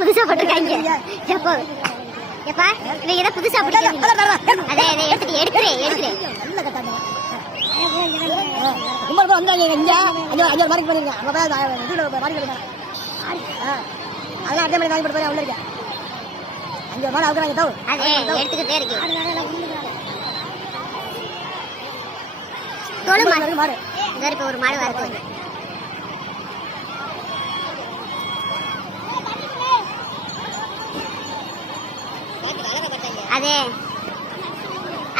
புதுசா போட்டிருக்காங்க. எப்பா இவங்க ஏதோ புதுசா போட்டிருக்காங்க. அதே எடுத்துட்டு எடுக்கிறேன். கும்பல் வந்தாங்க இங்க 5 மார்க் பண்ணிருக்கேன். அங்க போய் இதுல மார்க் பண்ணிருக்கேன். அதெல்லாம் அதே மாதிரி காய் போட்டு உள்ள இருக்கேன். 5 மார்க் அவுக்குறாங்க தோ. அதே எடுத்துக்கிட்டே இருக்கு. தோளு மாடு. இங்க இப்ப ஒரு மாடு வருது. அதே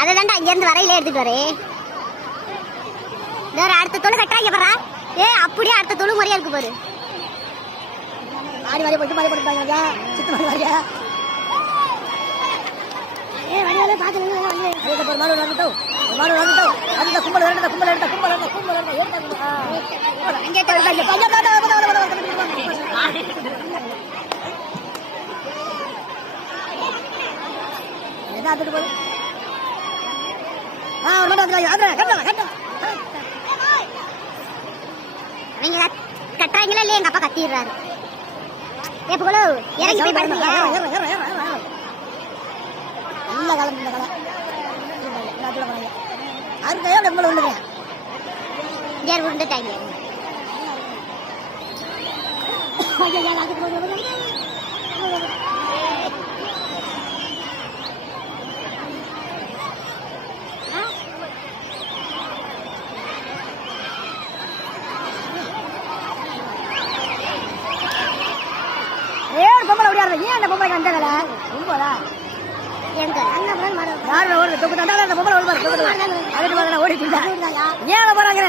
அதேதான்டா இங்க இருந்து வரையில எடுத்துட்டு வரே. வேற அடுத்த தொழு கட்டாங்க பாரா. அப்படியே அடுத்த தொழு முறையா இருக்கு பாரு. ஆடி போட்டு மாதிரி போட்டுட்டாங்க. சித்து மாதிரி வரையா. வழியாலே பாத்துங்க. அதுக்கு ஒரு மாடு வந்துட்டோம். அந்த கும்பல் எடுத்தா அங்கே தொழுதாங்க. என்ன அதுக்கு போய் ஒரு மாடு அவங்க கட்டுறாங்களா இல்லையா? எங்க அப்பா கத்திடுறாரு. எப்போ இறங்கி போய் படுங்க. நல்ல காலம் இந்த காலம் அதுக்கு எவ்வளோ உண்டுங்க யார் உண்டுட்டாங்க. பொம்பளை அப்படியா ஏன் அந்த பொம்பளை வந்தாங்கள ரொம்பதா யாரோட ஓடுது தொகுத்தாண்டா அந்த பொம்பளை ஓடுவாரு அதுக்கு ஓடிட்டு ஏன் போறாங்க